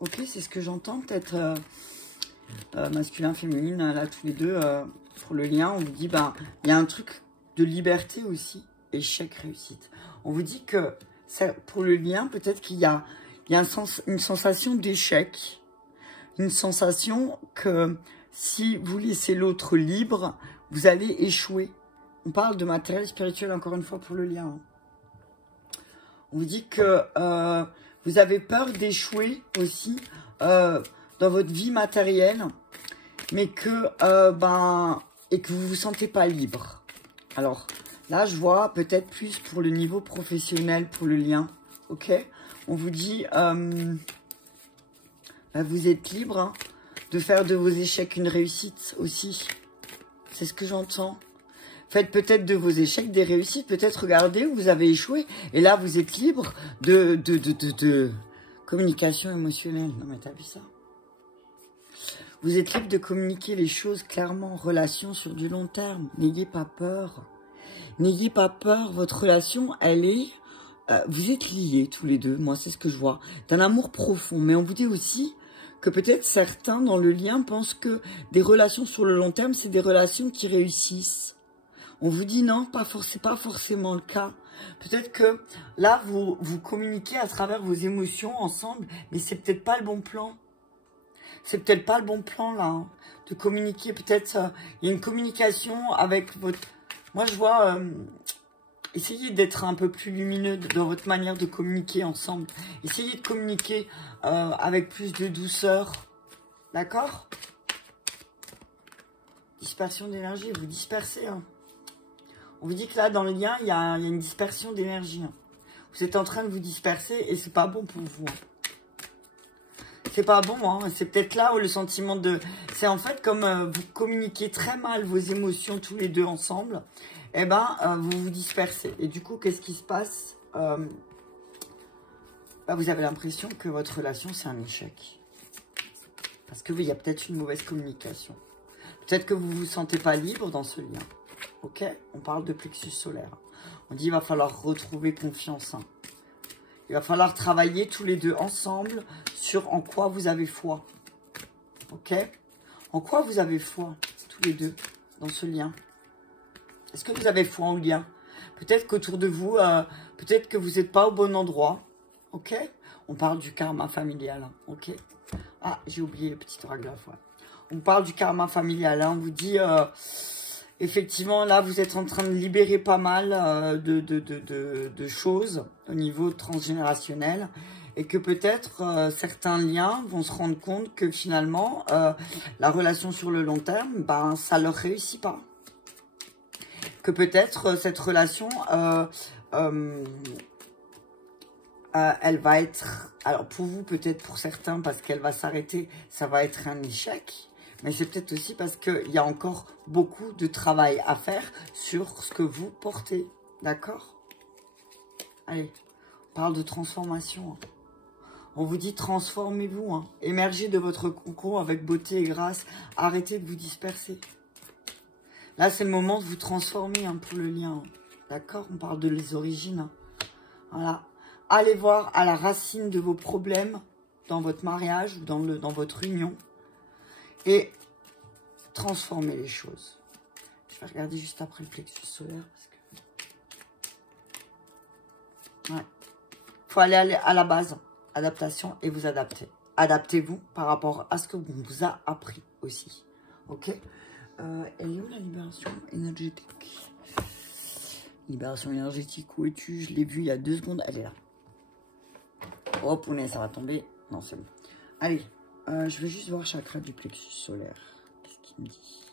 Ok? C'est ce que j'entends peut-être masculin, féminine. Là, tous les deux, pour le lien, on vous dit, ben, il y a un truc de liberté aussi. Échec, réussite. On vous dit que pour le lien, peut-être qu'il y a une sensation d'échec. Une sensation que si vous laissez l'autre libre, vous allez échouer. On parle de matériel spirituel encore une fois pour le lien. On vous dit que vous avez peur d'échouer aussi dans votre vie matérielle, mais que, et que vous ne vous sentez pas libre. Alors, là, je vois peut-être plus pour le niveau professionnel, pour le lien. Ok? On vous dit, vous êtes libre hein, de faire de vos échecs une réussite aussi. C'est ce que j'entends. Faites peut-être de vos échecs des réussites. Peut-être, regardez, vous avez échoué. Et là, vous êtes libre de communication émotionnelle. Non, mais t'as vu ça? Vous êtes libre de communiquer les choses clairement. Relation sur du long terme. N'ayez pas peur. N'ayez pas peur. Votre relation, elle est... vous êtes liés tous les deux. Moi, c'est ce que je vois. D'un amour profond. Mais on vous dit aussi que peut-être certains dans le lien pensent que des relations sur le long terme, c'est des relations qui réussissent. On vous dit non, c'est pas forcément le cas. Peut-être que là, vous communiquez à travers vos émotions ensemble, mais c'est peut-être pas le bon plan. C'est peut-être pas le bon plan, là, hein, de communiquer. Peut-être, il y a une communication avec votre... Moi, je vois... essayez d'être un peu plus lumineux dans votre manière de communiquer ensemble. Essayez de communiquer avec plus de douceur. D'accord? Dispersion d'énergie, vous dispersez, hein. On vous dit que là, dans le lien, il y a une dispersion d'énergie. Hein. Vous êtes en train de vous disperser et c'est pas bon pour vous. Hein. C'est pas bon. Hein. C'est peut-être là où le sentiment de... C'est en fait comme vous communiquez très mal vos émotions tous les deux ensemble. Eh ben, vous vous dispersez. Et du coup, qu'est-ce qui se passe? Vous avez l'impression que votre relation, c'est un échec. Parce qu'il y a peut-être une mauvaise communication. Peut-être que vous ne vous sentez pas libre dans ce lien. Ok, on parle de plexus solaire. On dit qu'il va falloir retrouver confiance. Hein. Il va falloir travailler tous les deux ensemble sur en quoi vous avez foi. Ok? En quoi vous avez foi, tous les deux, dans ce lien? Est-ce que vous avez foi en lien? Peut-être qu'autour de vous, peut-être que vous n'êtes pas au bon endroit. Ok? On parle du karma familial. Hein, ok? Ah, j'ai oublié le petit paragraphe. Ouais. On parle du karma familial. Hein, on vous dit... effectivement, là, vous êtes en train de libérer pas mal de choses au niveau transgénérationnel et que peut-être certains liens vont se rendre compte que finalement, la relation sur le long terme, ben, ça leur réussit pas. Que peut-être cette relation, elle va être, alors pour vous, peut-être pour certains, parce qu'elle va s'arrêter, ça va être un échec. Mais c'est peut-être aussi parce qu'il y a encore beaucoup de travail à faire sur ce que vous portez. D'accord? Allez, on parle de transformation. Hein. On vous dit transformez-vous. Hein. Émergez de votre cocon avec beauté et grâce. Arrêtez de vous disperser. Là, c'est le moment de vous transformer hein, pour le lien. Hein. D'accord? On parle de les origines. Hein. Voilà. Allez voir à la racine de vos problèmes dans votre mariage ou dans votre union. Et transformer les choses. Je vais regarder juste après le plexus solaire. Parce que... ouais. Faut aller à la base. Adaptation et vous adapter. Adaptez-vous par rapport à ce que vous vous a appris aussi. Ok? Elle est où la libération énergétique? Libération énergétique, où es-tu? Je l'ai vue il y a 2 secondes. Elle est là. Oh, punaise, ça va tomber. Non, c'est bon. Allez, je vais juste voir chakra du plexus solaire. Qu'est-ce qu'il me dit?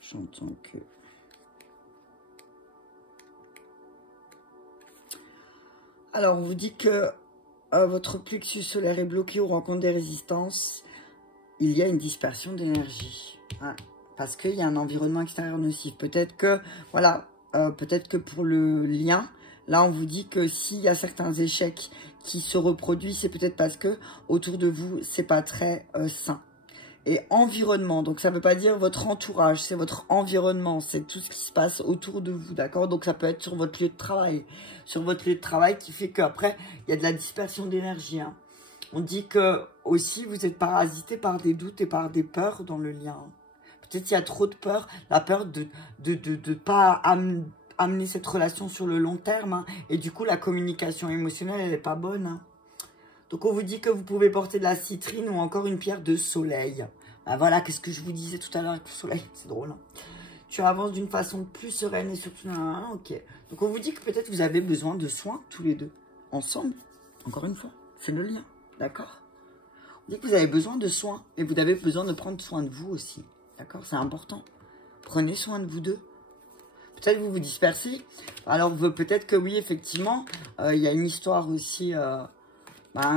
J'entends que... Alors, on vous dit que votre plexus solaire est bloqué ou rencontre des résistances. Il y a une dispersion d'énergie. Hein, parce qu'il y a un environnement extérieur nocif. Peut-être que, voilà, peut-être que pour le lien, là, on vous dit que s'il y a certains échecs qui se reproduisent, c'est peut-être parce que autour de vous, c'est pas très sain. Et environnement, donc ça ne veut pas dire votre entourage, c'est votre environnement, c'est tout ce qui se passe autour de vous, d'accord? Donc ça peut être sur votre lieu de travail, qui fait qu'après, il y a de la dispersion d'énergie. Hein. On dit que aussi vous êtes parasité par des doutes et par des peurs dans le lien. Peut-être qu'il y a trop de peur, la peur de pas amener cette relation sur le long terme. Hein. Et du coup, la communication émotionnelle, elle n'est pas bonne. Hein. Donc, on vous dit que vous pouvez porter de la citrine ou encore une pierre de soleil. Ben voilà, qu'est-ce que je vous disais tout à l'heure avec le soleil. C'est drôle. Hein. Tu avances d'une façon plus sereine et surtout... ok. Donc, on vous dit que peut-être vous avez besoin de soins tous les deux. Ensemble. Encore une fois, c'est le lien. D'accord? On dit que vous avez besoin de soins. Et vous avez besoin de prendre soin de vous aussi. D'accord? C'est important. Prenez soin de vous deux. Peut-être que vous vous dispersez. Alors, peut-être que oui, effectivement, il y a une histoire aussi...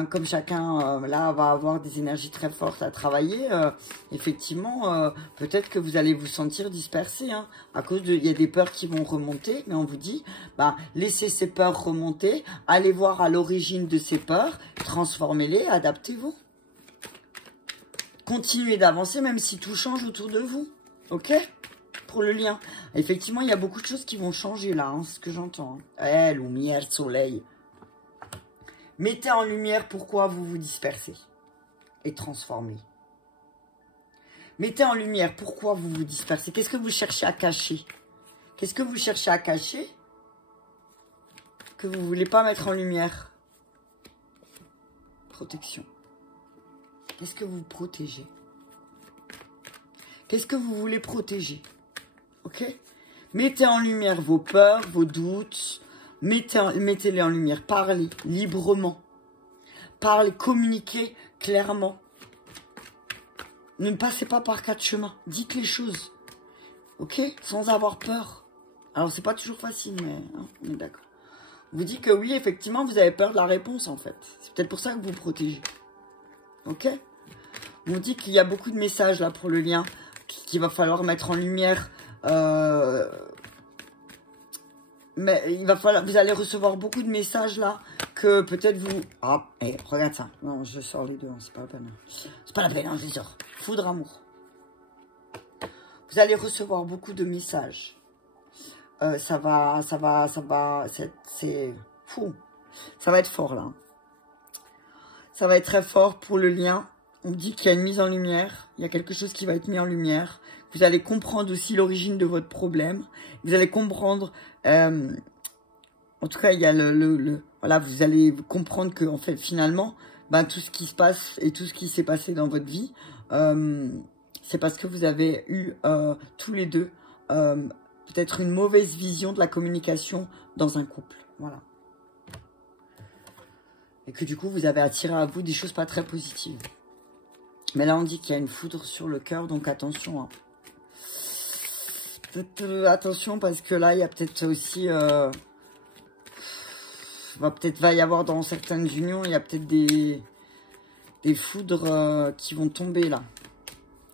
comme chacun, là, va avoir des énergies très fortes à travailler, effectivement, peut-être que vous allez vous sentir dispersé, hein, à cause de, il y a des peurs qui vont remonter, mais on vous dit, laissez ces peurs remonter, allez voir à l'origine de ces peurs, transformez-les, adaptez-vous. Continuez d'avancer, même si tout change autour de vous, ok? Pour le lien. Effectivement, il y a beaucoup de choses qui vont changer, là, hein, c'est ce que j'entends. Hein. Lumière, soleil. Mettez en lumière pourquoi vous vous dispersez et transformez. Mettez en lumière pourquoi vous vous dispersez. Qu'est-ce que vous cherchez à cacher? Qu'est-ce que vous cherchez à cacher que vous ne voulez pas mettre en lumière? Protection. Qu'est-ce que vous protégez? Qu'est-ce que vous voulez protéger? Ok? Mettez en lumière vos peurs, vos doutes. Mettez-les en lumière, parlez librement, parlez, communiquez clairement. Ne passez pas par quatre chemins, dites les choses, ok, sans avoir peur. Alors c'est pas toujours facile, mais hein, on est d'accord. On vous dit que oui, effectivement, vous avez peur de la réponse en fait. C'est peut-être pour ça que vous vous protégez, ok. On vous dit qu'il y a beaucoup de messages là pour le lien, qu'il va falloir mettre en lumière. Mais il va falloir, vous allez recevoir beaucoup de messages là, que peut-être vous... Ah, regarde ça. Non, je sors les deux, hein, c'est pas la peine. C'est pas la peine, hein, je les sors. Foudre, amour. Vous allez recevoir beaucoup de messages. C'est fou. Ça va être fort là. Ça va être très fort pour le lien. On dit qu'il y a une mise en lumière. Il y a quelque chose qui va être mis en lumière. Vous allez comprendre aussi l'origine de votre problème. Vous allez comprendre... en tout cas, il y a voilà, vous allez comprendre que, en fait, finalement, tout ce qui se passe et tout ce qui s'est passé dans votre vie, c'est parce que vous avez eu tous les deux peut-être une mauvaise vision de la communication dans un couple. Voilà. Et que du coup, vous avez attiré à vous des choses pas très positives. Mais là, on dit qu'il y a une foudre sur le cœur, donc attention. Hein. Attention, parce que là, il y a peut-être aussi... va y avoir dans certaines unions, il y a peut-être des foudres qui vont tomber, là.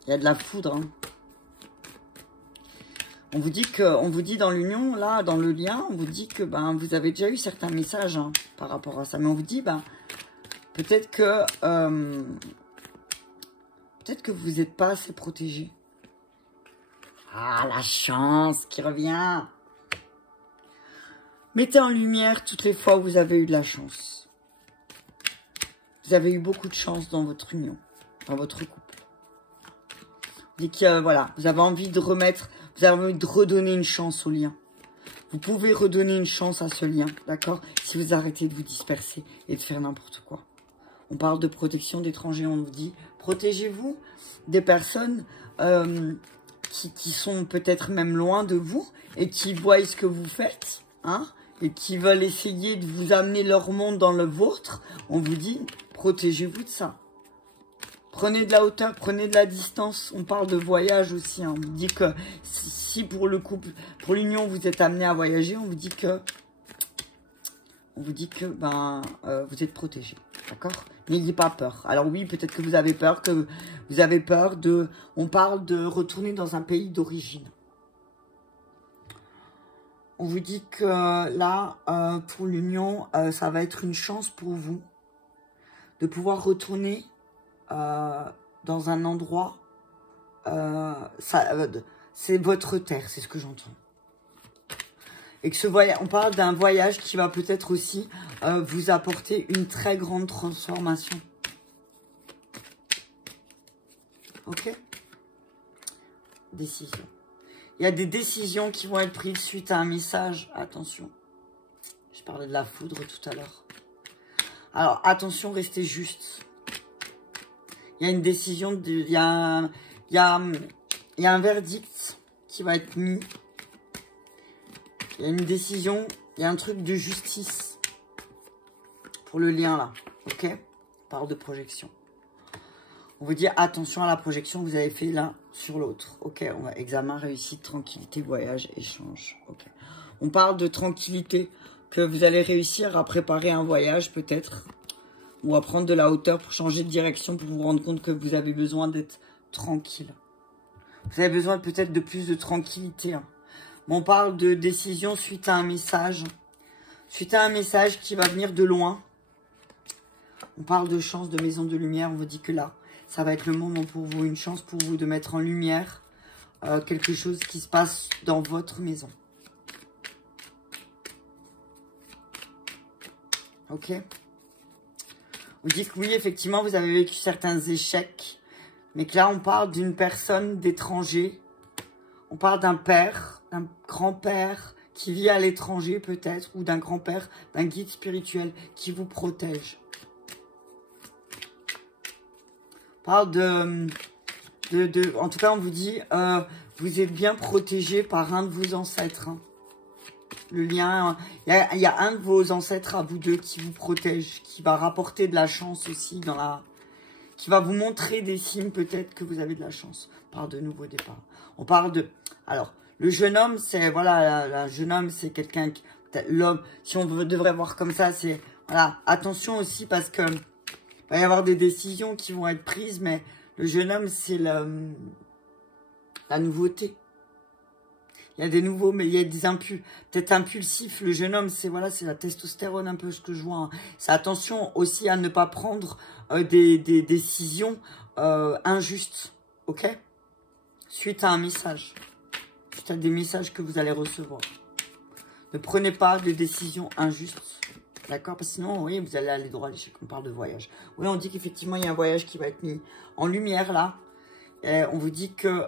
Il y a de la foudre, hein. On vous dit dans l'union, là, dans le lien, on vous dit que vous avez déjà eu certains messages hein, par rapport à ça. Mais on vous dit, peut-être que vous n'êtes pas assez protégé. Ah, la chance qui revient. Mettez en lumière toutes les fois où vous avez eu de la chance. Vous avez eu beaucoup de chance dans votre union, dans votre couple. Et que, voilà, vous avez envie de remettre, vous avez envie de redonner une chance au lien. Vous pouvez redonner une chance à ce lien, d'accord? Si vous arrêtez de vous disperser et de faire n'importe quoi. On parle de protection d'étrangers, on vous dit, protégez-vous des personnes qui sont peut-être même loin de vous et qui voient ce que vous faites, hein? et qui veulent essayer de vous amener leur monde dans le vôtre, on vous dit, protégez-vous de ça. Prenez de la hauteur, prenez de la distance. On parle de voyage aussi. Hein. On vous dit que si pour le couple, pour l'union, vous êtes amené à voyager, on vous dit que vous êtes protégé. D'accord? N'ayez pas peur. Alors oui, peut-être que vous avez peur, on parle de retourner dans un pays d'origine. On vous dit que là, pour l'union, ça va être une chance pour vous de pouvoir retourner dans un endroit, c'est votre terre, c'est ce que j'entends. Et que ce voyage, on parle d'un voyage qui va peut-être aussi vous apporter une très grande transformation. Ok? Décision. Il y a des décisions qui vont être prises suite à un message. Attention. Je parlais de la foudre tout à l'heure. Alors, attention, restez juste. Il y a une décision, il y a un verdict qui va être mis. Il y a une décision, il y a un truc de justice pour le lien là, ok? On parle de projection. On vous dit attention à la projection que vous avez fait l'un sur l'autre, ok? On va examen, réussite, tranquillité, voyage, échange, ok? On parle de tranquillité, que vous allez réussir à préparer un voyage peut-être, ou à prendre de la hauteur pour changer de direction, pour vous rendre compte que vous avez besoin d'être tranquille. Vous avez besoin peut-être de plus de tranquillité, hein. On parle de décision suite à un message. Suite à un message qui va venir de loin. On parle de chance, de maison de lumière. On vous dit que là, ça va être le moment pour vous, une chance pour vous de mettre en lumière quelque chose qui se passe dans votre maison. Ok? On dit que oui, effectivement, vous avez vécu certains échecs. Mais que là, on parle d'une personne d'étranger. On parle d'un père, d'un grand-père qui vit à l'étranger peut-être, ou d'un grand-père, d'un guide spirituel qui vous protège. On parle en tout cas, on vous dit, vous êtes bien protégé par un de vos ancêtres. Hein. Le lien, il y a un de vos ancêtres à vous deux qui vous protège, qui va rapporter de la chance aussi qui va vous montrer des signes peut-être que vous avez de la chance. On parle de nouveau départ. On parle de... Alors, le jeune homme, c'est... Voilà, le jeune homme, c'est quelqu'un qui... L'homme, si on devrait voir comme ça, c'est... Voilà, attention aussi parce que... Il va y avoir des décisions qui vont être prises, mais le jeune homme, c'est la nouveauté. Il y a des nouveaux, mais il y a des peut-être impulsifs. Le jeune homme, c'est voilà, c'est la testostérone un peu ce que je vois. Hein. C'est attention aussi à ne pas prendre des décisions injustes, ok? Suite à un message, suite à des messages que vous allez recevoir. Ne prenez pas de décisions injustes, d'accord? Parce que sinon, oui, vous allez aller droit à l'échec. On parle de voyage. Oui, on dit qu'effectivement, il y a un voyage qui va être mis en lumière là. Et on vous dit que,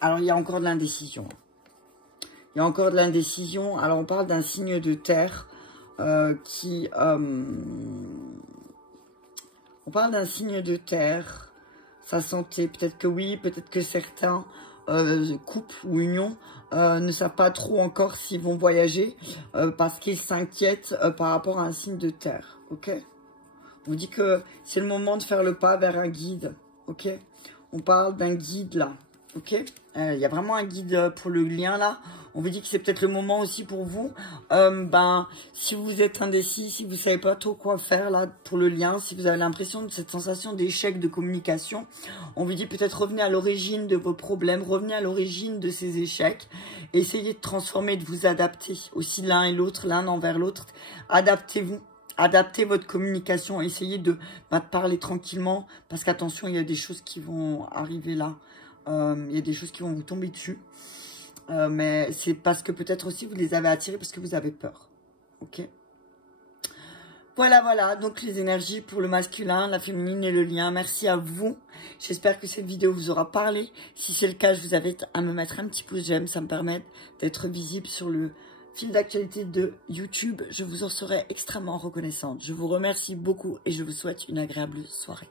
alors il y a encore de l'indécision. Il y a encore de l'indécision. Alors, on parle d'un signe de terre on parle d'un signe de terre. Sa santé, peut-être que oui, peut-être que certains couples ou unions ne savent pas trop encore s'ils vont voyager parce qu'ils s'inquiètent par rapport à un signe de terre, ok? On vous dit que c'est le moment de faire le pas vers un guide, ok? On parle d'un guide là, ok? Il y a vraiment un guide pour le lien là. On vous dit que c'est peut-être le moment aussi pour vous. Si vous êtes indécis, si vous ne savez pas trop quoi faire là pour le lien, si vous avez l'impression de cette sensation d'échec de communication, on vous dit peut-être revenez à l'origine de vos problèmes, revenez à l'origine de ces échecs. Essayez de transformer, de vous adapter aussi l'un et l'autre, l'un envers l'autre. Adaptez-vous. Adaptez votre communication. Essayez de parler tranquillement parce qu'attention, il y a des choses qui vont arriver là. Il y a des choses qui vont vous tomber dessus. Mais c'est parce que peut-être aussi vous les avez attirés parce que vous avez peur. Ok? Voilà. Donc les énergies pour le masculin, la féminine et le lien. Merci à vous. J'espère que cette vidéo vous aura parlé. Si c'est le cas, je vous invite à me mettre un petit pouce j'aime. Ça me permet d'être visible sur le fil d'actualité de YouTube. Je vous en serai extrêmement reconnaissante. Je vous remercie beaucoup et je vous souhaite une agréable soirée.